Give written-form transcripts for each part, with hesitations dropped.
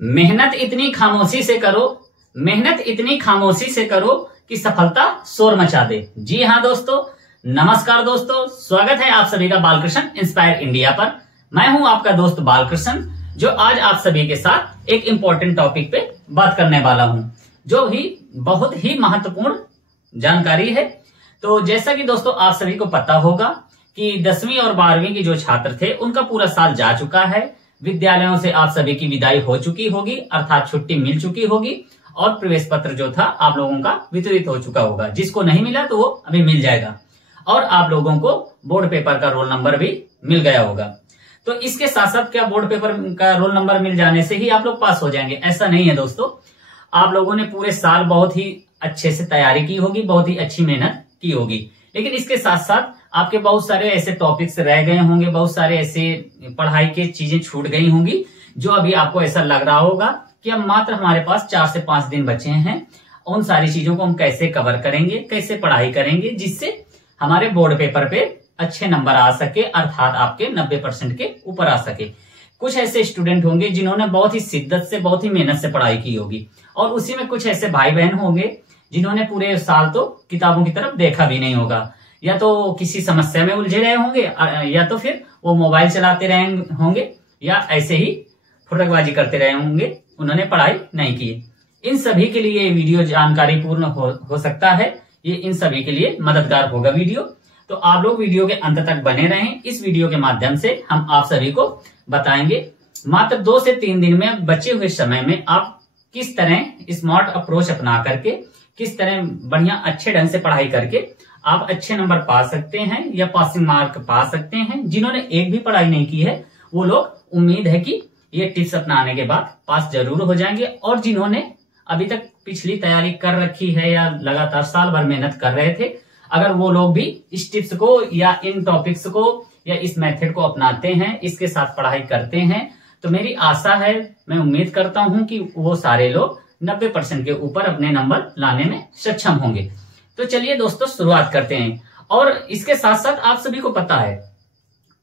मेहनत इतनी खामोशी से करो, मेहनत इतनी खामोशी से करो कि सफलता शोर मचा दे। जी हाँ दोस्तों, नमस्कार दोस्तों, स्वागत है आप सभी का बालकृष्ण इंस्पायर इंडिया पर। मैं हूं आपका दोस्त बालकृष्ण, जो आज आप सभी के साथ एक इंपॉर्टेंट टॉपिक पे बात करने वाला हूं, जो ही बहुत ही महत्वपूर्ण जानकारी है। तो जैसा कि दोस्तों आप सभी को पता होगा कि 10वीं और 12वीं के जो छात्र थे उनका पूरा साल जा चुका है। विद्यालयों से आप सभी की विदाई हो चुकी होगी, अर्थात छुट्टी मिल चुकी होगी और प्रवेश पत्र जो था आप लोगों का वितरित हो चुका होगा। जिसको नहीं मिला तो वो अभी मिल जाएगा और आप लोगों को बोर्ड पेपर का रोल नंबर भी मिल गया होगा। तो इसके साथ साथ क्या बोर्ड पेपर का रोल नंबर मिल जाने से ही आप लोग पास हो जाएंगे? ऐसा नहीं है दोस्तों। आप लोगों ने पूरे साल बहुत ही अच्छे से तैयारी की होगी, बहुत ही अच्छी मेहनत की होगी, लेकिन इसके साथ साथ आपके बहुत सारे ऐसे टॉपिक्स रह गए होंगे, बहुत सारे ऐसे पढ़ाई के चीजें छूट गई होंगी, जो अभी आपको ऐसा लग रहा होगा कि अब मात्र हमारे पास 4 से 5 दिन बचे हैं। उन सारी चीजों को हम कैसे कवर करेंगे, कैसे पढ़ाई करेंगे जिससे हमारे बोर्ड पेपर पे अच्छे नंबर आ सके, अर्थात आपके 90% के ऊपर आ सके। कुछ ऐसे स्टूडेंट होंगे जिन्होंने बहुत ही शिद्दत से, बहुत ही मेहनत से पढ़ाई की होगी, और उसी में कुछ ऐसे भाई बहन होंगे जिन्होंने पूरे साल तो किताबों की तरफ देखा भी नहीं होगा, या तो किसी समस्या में उलझे रहे होंगे, या तो फिर वो मोबाइल चलाते रहे होंगे, या ऐसे ही फुटकबाजी करते रहे होंगे, उन्होंने पढ़ाई नहीं की। इन सभी के लिए ये वीडियो जानकारी पूर्ण हो सकता है, ये इन सभी के लिए मददगार होगा वीडियो। तो आप लोग वीडियो के अंत तक बने रहें। इस वीडियो के माध्यम से हम आप सभी को बताएंगे मात्र 2 से 3 दिन में बचे हुए समय में आप किस तरह स्मार्ट अप्रोच अपना करके, किस तरह बढ़िया अच्छे ढंग से पढ़ाई करके आप अच्छे नंबर पा सकते हैं या पासिंग मार्क पा सकते हैं। जिन्होंने एक भी पढ़ाई नहीं की है वो लोग उम्मीद है कि ये टिप्स अपनाने के बाद पास जरूर हो जाएंगे, और जिन्होंने अभी तक पिछली तैयारी कर रखी है या लगातार साल भर मेहनत कर रहे थे, अगर वो लोग भी इस टिप्स को या इन टॉपिक्स को या इस मेथड को अपनाते हैं, इसके साथ पढ़ाई करते हैं, तो मेरी आशा है, मैं उम्मीद करता हूं कि वो सारे लोग 90% के ऊपर अपने नंबर लाने में सक्षम होंगे। तो चलिए दोस्तों शुरुआत करते हैं। और इसके साथ साथ आप सभी को पता है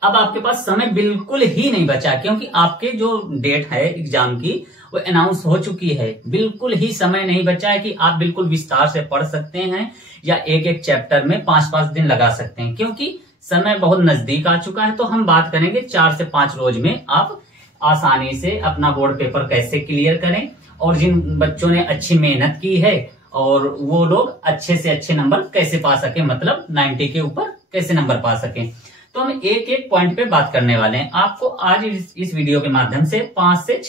अब आपके पास समय बिल्कुल ही नहीं बचा, क्योंकि आपके जो डेट है एग्जाम की वो अनाउंस हो चुकी है। बिल्कुल ही समय नहीं बचा है कि आप बिल्कुल विस्तार से पढ़ सकते हैं या एक एक चैप्टर में 5-5 दिन लगा सकते हैं, क्योंकि समय बहुत नजदीक आ चुका है। तो हम बात करेंगे 4 से 5 रोज में आप आसानी से अपना बोर्ड पेपर कैसे क्लियर करें, और जिन बच्चों ने अच्छी मेहनत की है और वो लोग अच्छे से अच्छे नंबर कैसे पा सके, मतलब 90 के ऊपर कैसे नंबर पा सके। तो हम एक एक पॉइंट पे बात करने वाले हैं। आपको आज इस वीडियो के माध्यम से 5 से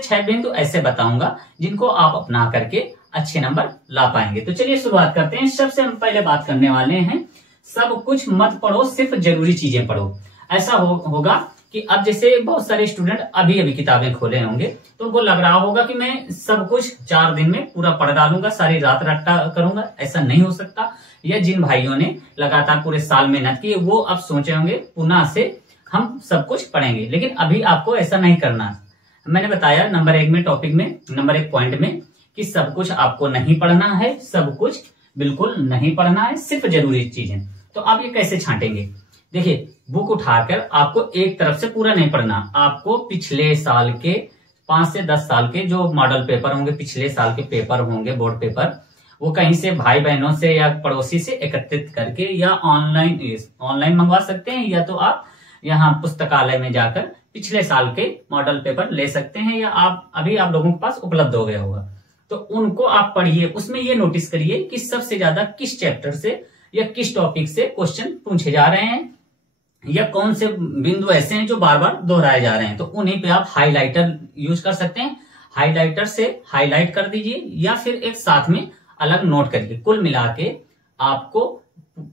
6 बिंदु ऐसे बताऊंगा जिनको आप अपना करके अच्छे नंबर ला पाएंगे। तो चलिए शुरुआत करते हैं। सबसे हम पहले बात करने वाले हैं, सब कुछ मत पढ़ो, सिर्फ जरूरी चीजें पढ़ो। ऐसा होगा कि अब जैसे बहुत सारे स्टूडेंट अभी किताबें खोले होंगे, तो उनको लग रहा होगा कि मैं सब कुछ 4 दिन में पूरा पढ़ डालूंगा, सारी रात रट्टा करूंगा। ऐसा नहीं हो सकता। या जिन भाइयों ने लगातार पूरे साल मेहनत की वो अब सोचे होंगे पुनः से हम सब कुछ पढ़ेंगे, लेकिन अभी आपको ऐसा नहीं करना। मैंने बताया नंबर 1 में, टॉपिक में, नंबर 1 पॉइंट में कि सब कुछ आपको नहीं पढ़ना है, सब कुछ बिल्कुल नहीं पढ़ना है, सिर्फ जरूरी चीजें। तो आप ये कैसे छांटेंगे? देखिए, बुक उठाकर आपको एक तरफ से पूरा नहीं पढ़ना। आपको पिछले साल के 5 से 10 साल के जो मॉडल पेपर होंगे, पिछले साल के पेपर होंगे, बोर्ड पेपर, वो कहीं से भाई बहनों से या पड़ोसी से एकत्रित करके या ऑनलाइन मंगवा सकते हैं, या तो आप यहाँ पुस्तकालय में जाकर पिछले साल के मॉडल पेपर ले सकते हैं, या आप लोगों के पास उपलब्ध हो गया होगा। तो उनको आप पढ़िए, उसमें ये नोटिस करिए कि सबसे ज्यादा किस चैप्टर से या किस टॉपिक से क्वेश्चन पूछे जा रहे हैं, या कौन से बिंदु ऐसे हैं जो बार बार दोहराए जा रहे हैं। तो उन्हीं पे आप हाइलाइटर यूज कर सकते हैं। हाइलाइटर से हाईलाइट कर दीजिए, या फिर एक साथ में अलग नोट करिए। कुल मिला के आपको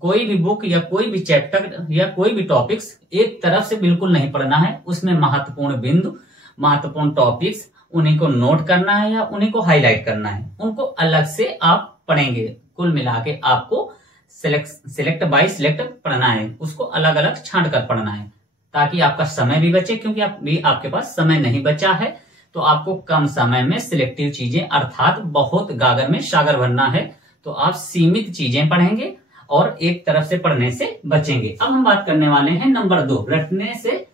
कोई भी बुक या कोई भी चैप्टर या कोई भी टॉपिक्स एक तरफ से बिल्कुल नहीं पढ़ना है। उसमें महत्वपूर्ण बिंदु, महत्वपूर्ण टॉपिक्स, उन्हीं को नोट करना है या उन्हीं को हाईलाइट करना है, उनको अलग से आप पढ़ेंगे। कुल मिला के आपको सिलेक्ट बाय सिलेक्ट पढ़ना है, उसको अलग अलग छांट कर पढ़ना है, ताकि आपका समय भी बचे, क्योंकि आपके पास समय नहीं बचा है। तो आपको कम समय में सिलेक्टिव चीजें, अर्थात बहुत गागर में सागर भरना है। तो आप सीमित चीजें पढ़ेंगे और एक तरफ से पढ़ने से बचेंगे। अब हम बात करने वाले हैं नंबर 2, रटने से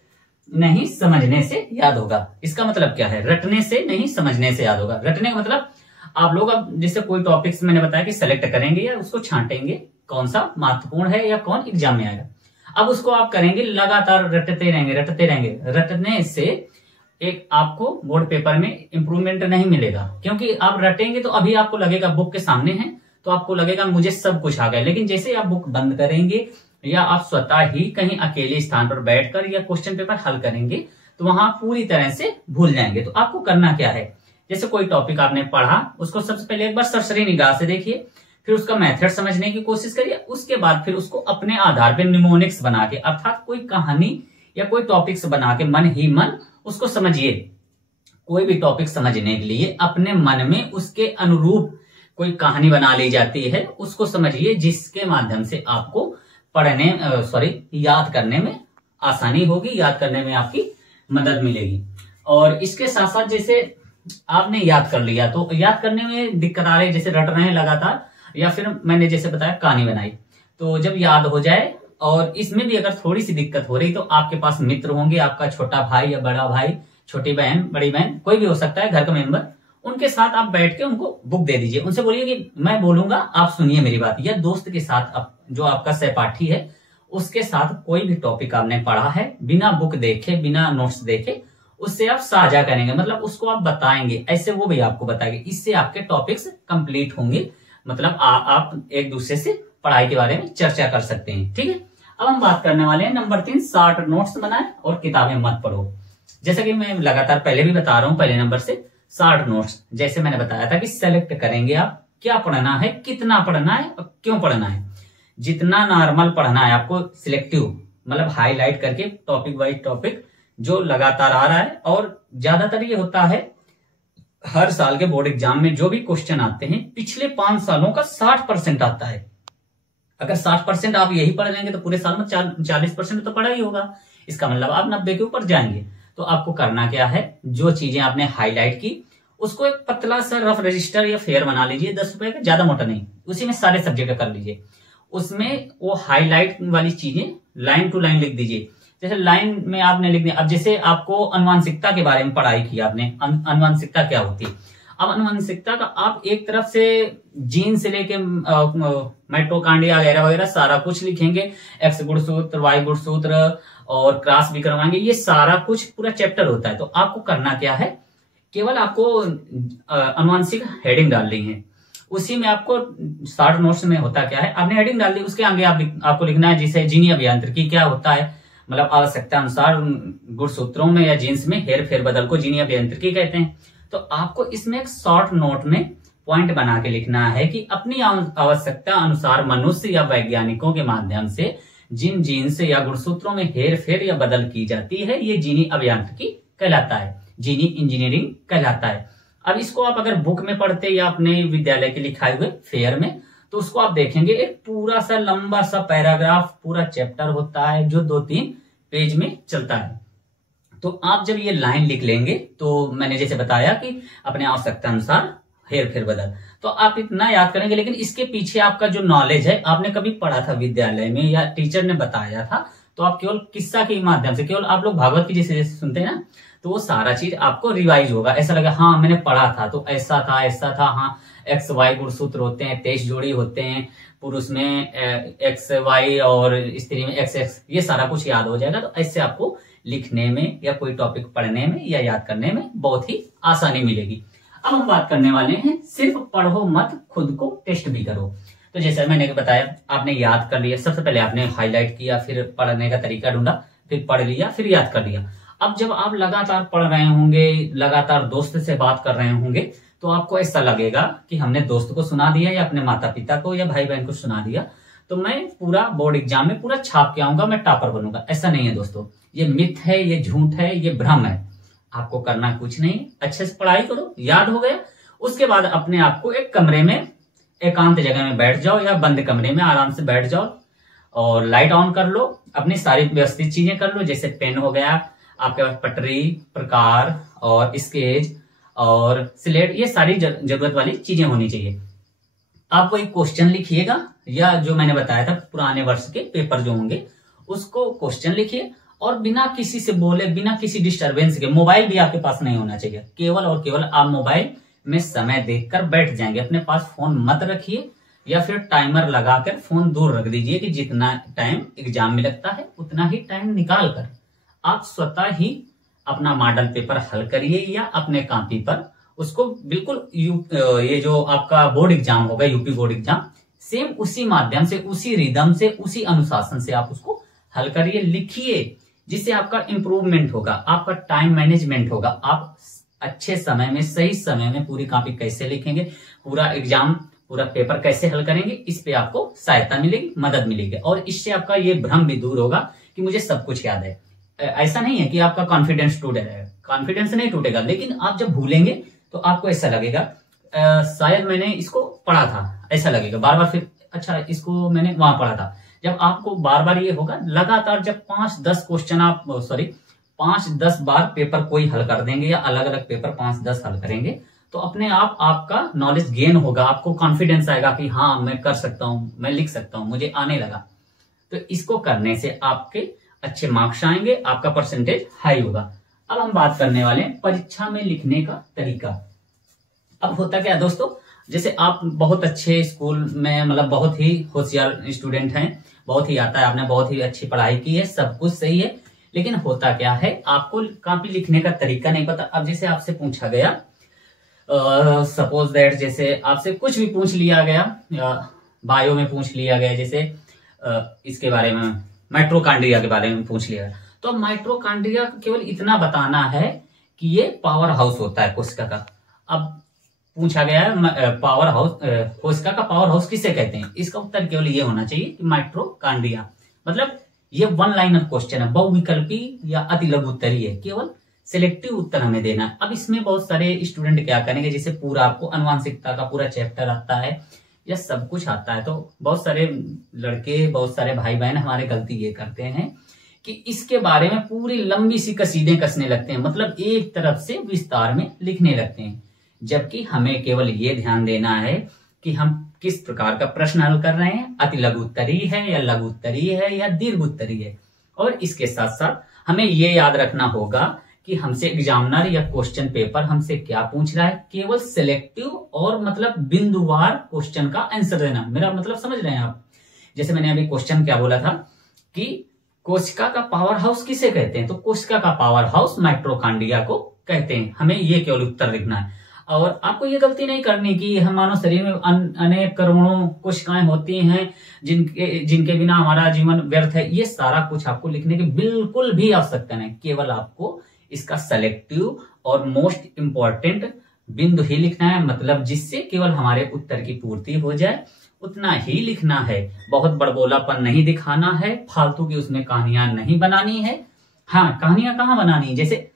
नहीं समझने से याद होगा। इसका मतलब क्या है? रटने से नहीं समझने से याद होगा। रटने का मतलब आप लोग अब जैसे कोई टॉपिक्स मैंने बताया कि सेलेक्ट करेंगे या उसको छांटेंगे कौन सा महत्वपूर्ण है या कौन एग्जाम में आएगा। अब उसको आप करेंगे लगातार, रटते रहेंगे रटते रहेंगे। रटने से एक आपको बोर्ड पेपर में इंप्रूवमेंट नहीं मिलेगा, क्योंकि आप रटेंगे तो अभी आपको लगेगा बुक के सामने है तो आपको लगेगा मुझे सब कुछ आ गया, लेकिन जैसे आप बुक बंद करेंगे या आप स्वतः ही कहीं अकेले स्थान पर बैठकर या क्वेश्चन पेपर हल करेंगे तो वहां पूरी तरह से भूल जाएंगे। तो आपको करना क्या है, जैसे कोई टॉपिक आपने पढ़ा उसको सबसे पहले एक बार सरसरी निगाह से देखिए, फिर उसका मेथड समझने की कोशिश करिए, उसके बाद फिर उसको अपने आधार पे निमोनिक्स बना के अर्थात कोई कहानी या कोई टॉपिक्स बना के मन ही मन उसको समझिए। कोई भी टॉपिक समझने के लिए अपने मन में उसके अनुरूप कोई कहानी बना ली जाती है, उसको समझिए, जिसके माध्यम से आपको याद करने में आसानी होगी, याद करने में आपकी मदद मिलेगी। और इसके साथ साथ जैसे आपने याद कर लिया तो याद करने में दिक्कत आ रही है, जैसे रट रहे हैं लगातार, या फिर मैंने जैसे बताया कहानी बनाई, तो जब याद हो जाए और इसमें भी अगर थोड़ी सी दिक्कत हो रही तो आपके पास मित्र होंगे, आपका छोटा भाई या बड़ा भाई, छोटी बहन, बड़ी बहन, कोई भी हो सकता है घर का मेंबर, उनके साथ आप बैठ के उनको बुक दे दीजिए। उनसे बोलिए कि मैं बोलूंगा आप सुनिए मेरी बात। या दोस्त के साथ जो आपका सहपाठी है उसके साथ कोई भी टॉपिक आपने पढ़ा है बिना बुक देखे, बिना नोट्स देखे, उससे आप साझा करेंगे, मतलब उसको आप बताएंगे, ऐसे वो भी आपको बताएंगे। इससे आपके टॉपिक्स कंप्लीट होंगे, मतलब आप एक दूसरे से पढ़ाई के बारे में चर्चा कर सकते हैं। ठीक है, अब हम बात करने वाले हैं नंबर 3, शॉर्ट नोट्स बनाएं और किताबें मत पढ़ो। जैसा कि मैं लगातार पहले भी बता रहा हूं, पहले नंबर से शॉर्ट नोट्स, जैसे मैंने बताया था कि सेलेक्ट करेंगे आप क्या पढ़ना है, कितना पढ़ना है और क्यों पढ़ना है। जितना नॉर्मल पढ़ना है आपको, सिलेक्टिव मतलब हाईलाइट करके टॉपिक वाइज टॉपिक जो लगातार आ रहा है। और ज्यादातर ये होता है हर साल के बोर्ड एग्जाम में जो भी क्वेश्चन आते हैं पिछले 5 सालों का 60% आता है। अगर 60% आप यही पढ़ लेंगे तो पूरे साल में 40% तो पढ़ा ही होगा, इसका मतलब आप 90 के ऊपर जाएंगे। तो आपको करना क्या है, जो चीजें आपने हाईलाइट की उसको एक पतला सा रफ रजिस्टर या फेयर बना लीजिए, 10 रुपए का, ज्यादा मोटा नहीं, उसी में सारे सब्जेक्ट कर लीजिए। उसमें वो हाईलाइट वाली चीजें लाइन टू लाइन लिख दीजिए। जैसे लाइन में आपने लिख दिया, अब जैसे आपको अनुवांशिकता के बारे में पढ़ाई की आपने, अनुवांशिकता क्या होती है। अब अनुवांशिकता का आप एक तरफ से जीन से लेके माइटोकॉन्ड्रिया वगैरह वगैरह सारा कुछ लिखेंगे, एक्स गुणसूत्र, वाई गुणसूत्र और क्रॉस भी करवाएंगे, ये सारा कुछ पूरा चैप्टर होता है। तो आपको करना क्या है, केवल आपको अनुवांशिक हेडिंग डालनी है। उसी में आपको शॉर्ट नोट्स में होता क्या है, आपने हेडिंग डाल दी, उसके आगे आपको लिखना है जैसे जीनी अभियांत्रिकी क्या होता है, मतलब आवश्यकता अनुसार गुणसूत्रों में या जीन्स में हेर फेर बदल को जीनी अभियांत्रिकी कहते हैं। तो आपको इसमें एक शॉर्ट नोट में पॉइंट बना के लिखना है कि अपनी आवश्यकता अनुसार मनुष्य या वैज्ञानिकों के माध्यम से जिन जीन्स या गुणसूत्रों में हेर फेर या बदल की जाती है ये जीनी अभियांत्रिकी कहलाता है, जीनी इंजीनियरिंग कहलाता है। अब इसको आप अगर बुक में पढ़ते या अपने विद्यालय के लिखाए हुए फेयर में, तो उसको आप देखेंगे एक पूरा सा लंबा सा पैराग्राफ, पूरा चैप्टर होता है जो 2-3 पेज में चलता है। तो आप जब ये लाइन लिख लेंगे तो मैंने जैसे बताया कि अपने आवश्यकता अनुसार हेर फेर बदल, तो आप इतना याद करेंगे। लेकिन इसके पीछे आपका जो नॉलेज है, आपने कभी पढ़ा था विद्यालय में या टीचर ने बताया था, तो आप केवल किस्सा के माध्यम से, केवल आप लोग भागवत की जैसे सुनते हैं ना, तो वो सारा चीज आपको रिवाइज होगा, ऐसा लगा हाँ मैंने पढ़ा था तो ऐसा था ऐसा था, हाँ एक्स वाई गुणसूत्र होते हैं, 23 जोड़ी होते हैं, पुरुष में एक्स वाई और स्त्री में एक्स एक्स, ये सारा कुछ याद हो जाएगा। तो ऐसे आपको लिखने में या कोई टॉपिक पढ़ने में या याद करने में बहुत ही आसानी मिलेगी। अब हम बात करने वाले हैं सिर्फ पढ़ो मत, खुद को टेस्ट भी करो। तो जैसे मैंने बताया, आपने याद कर लिया, सबसे पहले आपने हाईलाइट किया, फिर पढ़ने का तरीका ढूंढा, फिर पढ़ लिया, फिर याद कर लिया। अब जब आप लगातार पढ़ रहे होंगे, लगातार दोस्त से बात कर रहे होंगे, तो आपको ऐसा लगेगा कि हमने दोस्त को सुना दिया या अपने माता पिता को या भाई बहन को सुना दिया तो मैं पूरा बोर्ड एग्जाम में पूरा छाप के आऊंगा, मैं टॉपर बनूंगा। ऐसा नहीं है दोस्तों, ये मिथ है, ये झूठ है, ये भ्रम है। आपको करना कुछ नहीं, अच्छे से पढ़ाई करो, याद हो गया, उसके बाद अपने आप को एक कमरे में, एकांत जगह में बैठ जाओ या बंद कमरे में आराम से बैठ जाओ और लाइट ऑन कर लो, अपनी सारी व्यवस्थित चीजें कर लो, जैसे पेन हो गया, आपके पास पटरी, प्रकार और स्केच और स्लेट, ये सारी जरूरत वाली चीजें होनी चाहिए। आपको एक क्वेश्चन लिखिएगा या जो मैंने बताया था पुराने वर्ष के पेपर जो होंगे उसको क्वेश्चन लिखिए और बिना किसी से बोले, बिना किसी डिस्टरबेंस के, मोबाइल भी आपके पास नहीं होना चाहिए। केवल और केवल आप मोबाइल में समय देखकर बैठ जाएंगे। अपने पास फोन मत रखिए, या फिर टाइमर लगाकर फोन दूर रख दीजिए कि जितना टाइम एग्जाम में लगता है उतना ही टाइम निकाल कर आप स्वतः ही अपना मॉडल पेपर हल करिए, या अपने कॉपी पर उसको बिल्कुल ये जो आपका बोर्ड एग्जाम होगा, यूपी बोर्ड एग्जाम, सेम उसी माध्यम से, उसी रिदम से, उसी अनुशासन से आप उसको हल करिए, लिखिए, जिससे आपका इंप्रूवमेंट होगा, आपका टाइम मैनेजमेंट होगा। आप अच्छे समय में, सही समय में पूरी कॉपी कैसे लिखेंगे, पूरा एग्जाम, पूरा पेपर कैसे हल करेंगे, इस पे आपको सहायता मिलेगी, मदद मिलेगी। और इससे आपका ये भ्रम भी दूर होगा कि मुझे सब कुछ याद है। ऐसा नहीं है कि आपका कॉन्फिडेंस टूट जाएगा, कॉन्फिडेंस नहीं टूटेगा, लेकिन आप जब भूलेंगे तो आपको ऐसा लगेगा शायद मैंने इसको पढ़ा था, ऐसा लगेगा बार बार, फिर अच्छा इसको मैंने वहां पढ़ा था। जब आपको बार बार ये होगा, लगातार जब 5-10 क्वेश्चन आप 5-10 बार पेपर कोई हल कर देंगे, या अलग अलग पेपर 5-10 हल करेंगे, तो अपने आप आपका नॉलेज गेन होगा, आपको कॉन्फिडेंस आएगा कि हाँ मैं कर सकता हूं, मैं लिख सकता हूं, मुझे आने लगा। तो इसको करने से आपके अच्छे मार्क्स आएंगे, आपका परसेंटेज हाई होगा। अब हम बात करने वाले हैं परीक्षा में लिखने का तरीका। अब होता क्या दोस्तों, जैसे आप बहुत अच्छे स्कूल में, मतलब बहुत ही होशियार स्टूडेंट हैं, बहुत ही आता है, आपने बहुत ही अच्छी पढ़ाई की है, सब कुछ सही है, लेकिन होता क्या है, आपको कॉपी लिखने का तरीका नहीं पता। अब जैसे आपसे पूछा गया, सपोज दैट, जैसे आपसे कुछ भी पूछ लिया गया, बायो में पूछ लिया गया, जैसे इसके बारे में, माइटोकॉन्ड्रिया के बारे में पूछ लिया, तो माइटोकॉन्ड्रिया केवल इतना बताना है कि ये पावर हाउस होता है कोशिका का। अब पूछा गया है पावर हाउस, कोशिका का पावर हाउस किसे कहते हैं, इसका उत्तर केवल ये होना चाहिए कि माइटोकॉन्ड्रिया। मतलब ये वन लाइनर क्वेश्चन है, बहुविकल्पी या अति लघु उत्तरीय है, केवल सिलेक्टिव उत्तर हमें देना है। अब इसमें बहुत सारे स्टूडेंट क्या करेंगे, जैसे पूरा आपको अनुवांशिकता का पूरा चैप्टर आता है या सब कुछ आता है, तो बहुत सारे लड़के, बहुत सारे भाई बहन हमारे गलती ये करते हैं कि इसके बारे में पूरी लंबी सी कसीदें कसने लगते हैं, मतलब एक तरफ से विस्तार में लिखने लगते हैं। जबकि हमें केवल ये ध्यान देना है कि हम किस प्रकार का प्रश्न हल कर रहे हैं, अति लघु उत्तरीय है या लघु उत्तरीय है या दीर्घ उत्तरीय है। और इसके साथ साथ हमें ये याद रखना होगा कि हमसे एग्जामिनर या क्वेश्चन पेपर हमसे क्या पूछ रहा है, केवल सिलेक्टिव और मतलब बिंदुवार क्वेश्चन का आंसर देना। मेरा मतलब समझ रहे हैं आप। जैसे मैंने अभी क्वेश्चन क्या बोला था कि कोशिका का पावर हाउस किसे कहते हैं, तो कोशिका का पावर हाउस माइटोकॉन्ड्रिया को कहते हैं। हमें ये केवल उत्तर लिखना है, और आपको ये गलती नहीं करनी कि हम मानव शरीर में अनेक करोड़ों कोशिकाएं होती हैं जिनके बिना हमारा जीवन व्यर्थ है। ये सारा कुछ आपको लिखने की बिल्कुल भी आवश्यकता नहीं, केवल आपको इसका सेलेक्टिव और मोस्ट इंपॉर्टेंट बिंदु ही लिखना है, मतलब जिससे केवल हमारे उत्तर की पूर्ति हो जाए, उतना ही लिखना है। बहुत बड़बोलापन नहीं दिखाना है, फालतू की उसमें कहानियां नहीं बनानी है। हाँ, कहानियां कहाँ बनानी है, जैसे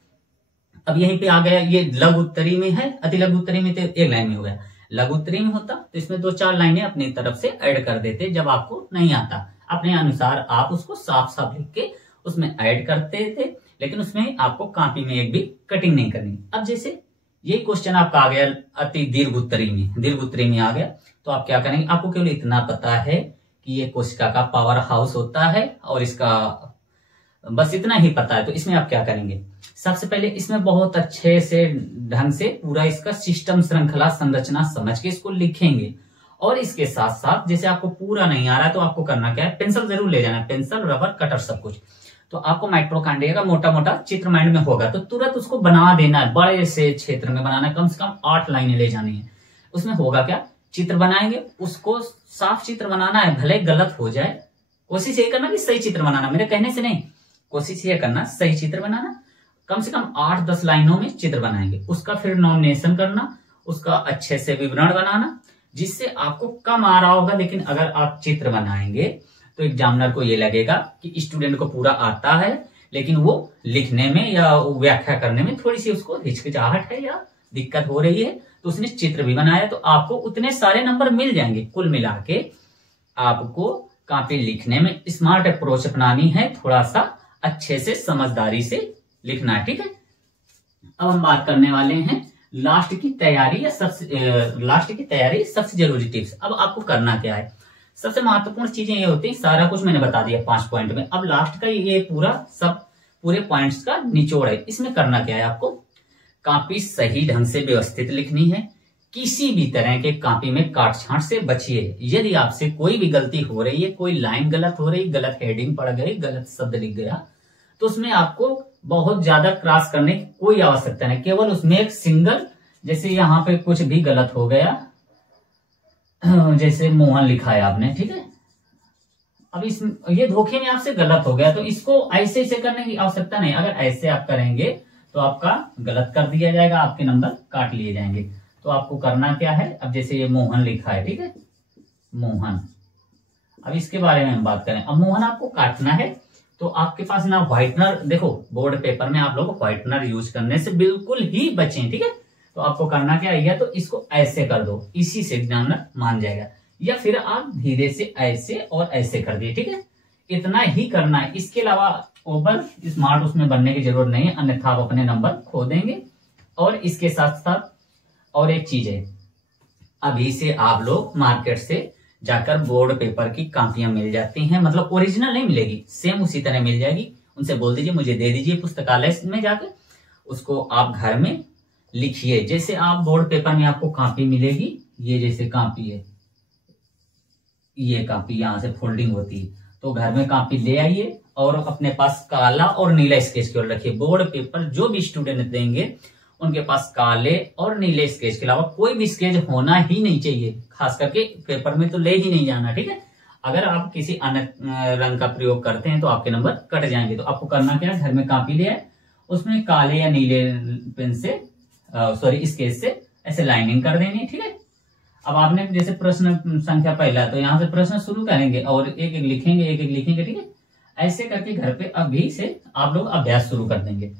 अब यहीं पे आ गया, ये लघु उत्तरी में है, अति लघु उत्तरी में तो एक लाइन में हो गया। लघु उत्तरी में होता तो इसमें 2-4 लाइनें अपनी तरफ से ऐड कर देते, जब आपको नहीं आता अपने अनुसार आप उसको साफ साफ लिख के उसमें ऐड करते थे, लेकिन उसमें आपको कॉपी में एक भी कटिंग नहीं करनी। अब जैसे ये क्वेश्चन आपका आ गया अति दीर्घ उत्तरी में आ गया, तो आप क्या करेंगे, आपको केवल इतना पता है कि ये कोशिका का पावर हाउस होता है और इसका बस इतना ही पता है। तो इसमें आप क्या करेंगे, सबसे पहले इसमें बहुत अच्छे से ढंग से पूरा इसका सिस्टम, श्रृंखला, संरचना समझ के इसको लिखेंगे। और इसके साथ साथ जैसे आपको पूरा नहीं आ रहा है तो आपको करना क्या है, पेंसिल जरूर ले जाना है, पेंसिल, रबर, कटर, सब कुछ। तो आपको माइटोकॉन्ड्रिया का मोटा मोटा चित्र माइंड में होगा, तो तुरंत उसको बना देना है, बड़े से क्षेत्र में बनाना है, कम से कम 8 लाइनें ले जानी है। उसमें होगा क्या, चित्र बनाएंगे, उसको साफ चित्र बनाना है, भले गलत हो जाए, कोशिश ये करना कि सही चित्र बनाना, मेरे कहने से नहीं, कोशिश ये करना सही चित्र बनाना। कम से कम 8-10 लाइनों में चित्र बनाएंगे, उसका फिर नॉमिनेशन करना, उसका अच्छे से विवरण बनाना, जिससे आपको कम आ रहा होगा, लेकिन अगर आप चित्र बनाएंगे तो एग्जामिनर को ये लगेगा कि स्टूडेंट को पूरा आता है, लेकिन वो लिखने में या व्याख्या करने में थोड़ी सी उसको हिचकिचाहट है या दिक्कत हो रही है, तो उसने चित्र भी बनाया, तो आपको उतने सारे नंबर मिल जाएंगे। कुल मिला के आपको कॉपी लिखने में स्मार्ट अप्रोच अपनानी है, थोड़ा सा अच्छे से समझदारी से लिखना है, ठीक है। अब हम बात करने वाले हैं लास्ट की तैयारी सबसे जरूरी टिप्स। अब आपको करना क्या है, सबसे महत्वपूर्ण चीजें ये होती है, सारा कुछ मैंने बता दिया 5 पॉइंट में। अब लास्ट का ये पूरा सब पूरे पॉइंट्स का निचोड़ है। इसमें करना क्या है, आपको कॉपी सही ढंग से व्यवस्थित लिखनी है। किसी भी तरह के कॉपी में काट छांट से बचिए। यदि आपसे कोई भी गलती हो रही है, कोई लाइन गलत हो रही, गलत हेडिंग पड़ गई, गलत शब्द लिख गया, तो उसमें आपको बहुत ज्यादा क्रॉस करने की कोई आवश्यकता नहीं। केवल उसमें एक सिंगल, जैसे यहाँ पे कुछ भी गलत हो गया, जैसे मोहन लिखा है आपने, ठीक है, अब इस ये धोखे में आपसे गलत हो गया, तो इसको ऐसे ऐसे करने की आवश्यकता नहीं। अगर ऐसे आप करेंगे तो आपका गलत कर दिया जाएगा, आपके नंबर काट लिए जाएंगे। तो आपको करना क्या है, अब जैसे ये मोहन लिखा है, ठीक है, मोहन, अब इसके बारे में हम बात करें। अब मोहन आपको काटना है, तो आपके पास ना व्हाइटनर, देखो बोर्ड पेपर में आप लोग व्हाइटनर यूज करने से बिल्कुल ही बचें, ठीक है। तो आपको करना क्या है, या तो इसको ऐसे कर दो, इसी से एग्जामिनर मान जाएगा, या फिर आप धीरे से ऐसे और ऐसे कर दिए, ठीक है। इतना ही करना है, इसके अलावा ओवर स्मार्ट उसमें बनने की जरूरत नहीं है, अन्यथा आप अपने नंबर खो देंगे। और इसके साथ साथ और एक चीज है, अभी से आप लोग मार्केट से जाकर बोर्ड पेपर की कॉपियां मिल जाती हैं, मतलब ओरिजिनल नहीं मिलेगी, सेम उसी तरह मिल जाएगी। उनसे बोल दीजिए मुझे दे दीजिए पुस्तकालय में जाकर, उसको आप घर में लिखिए। जैसे आप बोर्ड पेपर में आपको कॉपी मिलेगी, ये जैसे कॉपी है, ये कॉपी यहां से फोल्डिंग होती है, तो घर में कॉपी ले आइए और अपने पास काला और नीला स्केच केवल रखिए। बोर्ड पेपर जो भी स्टूडेंट देंगे उनके पास काले और नीले स्केच के अलावा कोई भी स्केच होना ही नहीं चाहिए, खास करके पेपर में तो ले ही नहीं जाना, ठीक है। अगर आप किसी अन्य रंग का प्रयोग करते हैं तो आपके नंबर कट जाएंगे। तो आपको करना क्या है, घर में कॉपी ले आए, उसमें काले या नीले पेन से स्केच से ऐसे लाइनिंग कर देनी, ठीक है। अब आपने जैसे प्रश्न संख्या पहला, तो यहाँ से प्रश्न शुरू करेंगे और एक एक लिखेंगे, ठीक है। ऐसे करके घर पे अभी से आप लोग अभ्यास शुरू कर देंगे।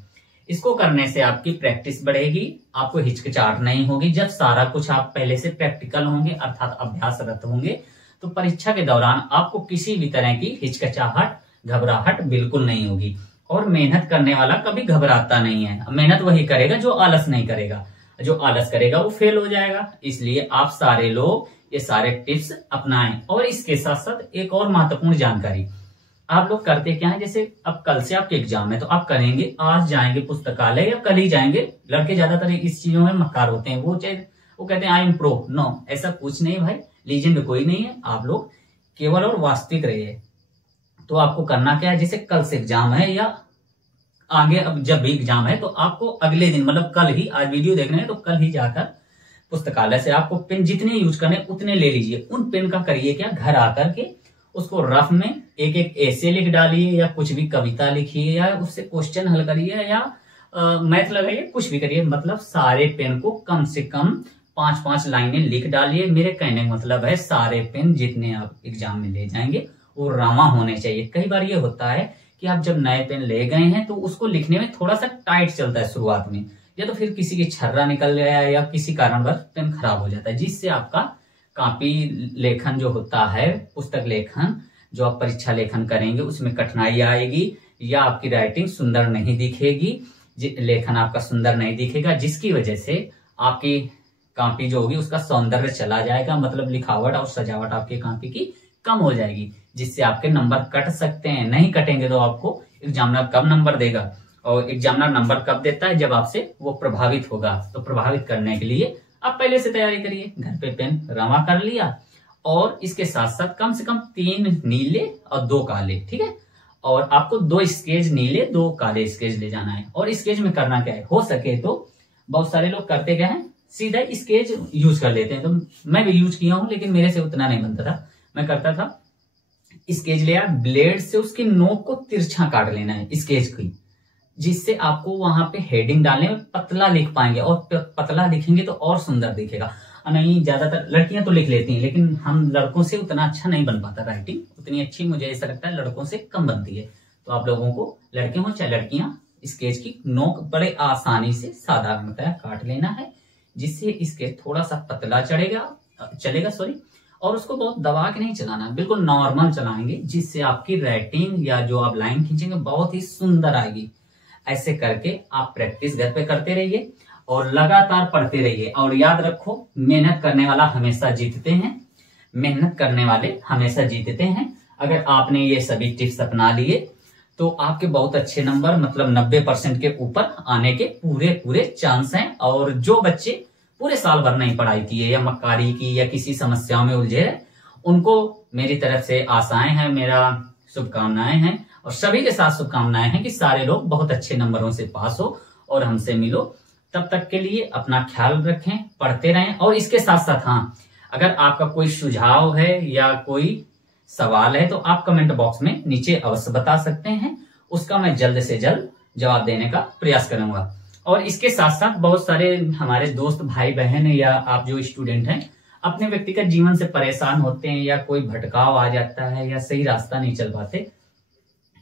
इसको करने से आपकी प्रैक्टिस बढ़ेगी, आपको हिचकिचाहट नहीं होगी। जब सारा कुछ आप पहले से प्रैक्टिकल होंगे अर्थात अभ्यासरत होंगे, तो परीक्षा के दौरान आपको किसी भी तरह की हिचकिचाहट, घबराहट बिल्कुल नहीं होगी। और मेहनत करने वाला कभी घबराता नहीं है। मेहनत वही करेगा जो आलस नहीं करेगा, जो आलस करेगा वो फेल हो जाएगा। इसलिए आप सारे लोग ये सारे टिप्स अपनाएं। और इसके साथ साथ एक और महत्वपूर्ण जानकारी, आप लोग करते क्या है, जैसे अब कल से आपके एग्जाम है तो आप करेंगे, आज जाएंगे पुस्तकालय या कल ही जाएंगे। लड़के ज्यादातर इस चीजों में मक्कार होते हैं, वो कहते हैं आई एम प्रो। नो, ऐसा कुछ नहीं भाई, लीजेंड कोई नहीं है। आप लोग केवल और वास्तविक रहिए। तो आपको करना क्या है, जैसे कल से एग्जाम है या आगे अब जब भी एग्जाम है, तो आपको अगले दिन, मतलब कल ही, आज वीडियो देखना है तो कल ही जाकर पुस्तकालय से आपको पेन जितने यूज करने उतने ले लीजिए। उन पेन का करिए क्या, घर आकर के उसको रफ में एक एक ऐसे लिख डालिए, या कुछ भी कविता लिखिए, या उससे क्वेश्चन हल करिए, या मैथ लगाइए, कुछ भी करिए। मतलब सारे पेन को कम से कम 5-5 लाइनें लिख डालिए। मेरे कहने का मतलब है सारे पेन जितने आप एग्जाम में ले जाएंगे वो रवा होने चाहिए। कई बार ये होता है कि आप जब नए पेन ले गए हैं तो उसको लिखने में थोड़ा सा टाइट चलता है शुरुआत में, या तो फिर किसी की छर्रा निकल गया या किसी कारणवश पेन खराब हो जाता है, जिससे आपका कॉपी लेखन जो होता है, पुस्तक लेखन जो आप परीक्षा लेखन करेंगे उसमें कठिनाई आएगी, या आपकी राइटिंग सुंदर नहीं दिखेगी, लेखन आपका सुंदर नहीं दिखेगा, जिसकी वजह से आपकी कॉपी जो होगी उसका सौंदर्य चला जाएगा। मतलब लिखावट और सजावट आपकी कॉपी की कम हो जाएगी, जिससे आपके नंबर कट सकते हैं। नहीं कटेंगे तो आपको एग्जामिनर कब नंबर देगा, और एग्जामिनर नंबर कब देता है, जब आपसे वो प्रभावित होगा। तो प्रभावित करने के लिए आप पहले से तैयारी करिए। घर पे पेन रवा कर लिया, और इसके साथ साथ कम से कम 3 नीले और 2 काले, ठीक है। और आपको 2 स्केच नीले, 2 काले स्केच ले जाना है। और स्केच में करना क्या है, हो सके तो बहुत सारे लोग करते क्या है, सीधा स्केच यूज कर लेते हैं। तो मैं भी यूज किया हूं, लेकिन मेरे से उतना नहीं बनता था। मैं करता था, स्केच लिया, ब्लेड से उसकी नोक को तिरछा काट लेना है स्केच की, जिससे आपको वहां पे हेडिंग डालने में पतला लिख पाएंगे, और पतला लिखेंगे तो और सुंदर दिखेगा। नहीं, ज्यादातर लड़कियां तो लिख लेती हैं, लेकिन हम लड़कों से उतना अच्छा नहीं बन पाता, राइटिंग उतनी अच्छी मुझे ऐसा लगता है लड़कों से कम बनती है। तो आप लोगों को, लड़के हो चाहे लड़कियां, स्केच की नोक बड़े आसानी से साधारणतः काट लेना है, जिससे स्केच थोड़ा सा पतला चलेगा, और उसको बहुत दबा के नहीं चलाना, बिल्कुल नॉर्मल चलाएंगे, जिससे आपकी राइटिंग या जो आप लाइन खींचेंगे बहुत ही सुंदर आएगी। ऐसे करके आप प्रैक्टिस घर पे करते रहिए और लगातार पढ़ते रहिए। और याद रखो, मेहनत करने वाला हमेशा जीतते हैं, मेहनत करने वाले हमेशा जीतते हैं। अगर आपने ये सभी टिप्स अपना लिए तो आपके बहुत अच्छे नंबर मतलब 90% के ऊपर आने के पूरे चांस हैं। और जो बच्चे पूरे साल भर नहीं पढ़ाई किए या मक्कारी की या किसी समस्याओं में उलझे रहे, उनको मेरी तरफ से आशाएं हैं, मेरा शुभकामनाएं हैं और सभी के साथ शुभकामनाएं हैं कि सारे लोग बहुत अच्छे नंबरों से पास हो और हमसे मिलो। तब तक के लिए अपना ख्याल रखें, पढ़ते रहें। और इसके साथ साथ हाँ, अगर आपका कोई सुझाव है या कोई सवाल है तो आप कमेंट बॉक्स में नीचे अवश्य बता सकते हैं, उसका मैं जल्द से जल्द जवाब देने का प्रयास करूंगा। और इसके साथ साथ बहुत सारे हमारे दोस्त भाई बहन या आप जो स्टूडेंट हैं अपने व्यक्तिगत जीवन से परेशान होते हैं या कोई भटकाव आ जाता है या सही रास्ता नहीं चल पाते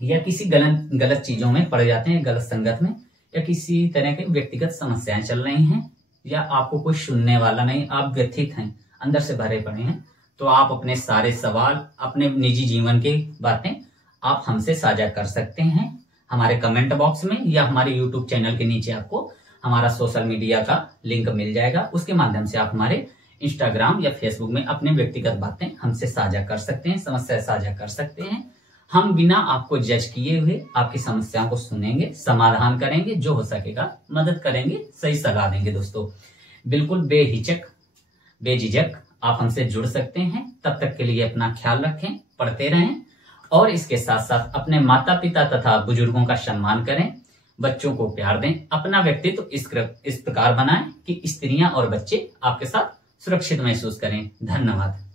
या किसी गलत चीजों में पड़ जाते हैं, गलत संगत में, या किसी तरह के व्यक्तिगत समस्याएं चल रही हैं या आपको कोई सुनने वाला नहीं, आप व्यथित हैं, अंदर से भरे पड़े हैं, तो आप अपने सारे सवाल, अपने निजी जीवन की बातें आप हमसे साझा कर सकते हैं हमारे कमेंट बॉक्स में या हमारे यूट्यूब चैनल के नीचे आपको हमारा सोशल मीडिया का लिंक मिल जाएगा। उसके माध्यम से आप हमारे इंस्टाग्राम या फेसबुक में अपने व्यक्तिगत बातें हमसे साझा कर सकते हैं, समस्या साझा कर सकते हैं। हम बिना आपको जज किए हुए आपकी समस्याओं को सुनेंगे, समाधान करेंगे, जो हो सकेगा मदद करेंगे, सही सलाह देंगे। दोस्तों बिल्कुल बेझिझक आप हमसे जुड़ सकते हैं। तब तक के लिए अपना ख्याल रखें, पढ़ते रहें और इसके साथ साथ अपने माता पिता तथा बुजुर्गों का सम्मान करें, बच्चों को प्यार दें, अपना व्यक्तित्व इस प्रकार बनाएं कि स्त्रियां और बच्चे आपके साथ सुरक्षित महसूस करें। धन्यवाद।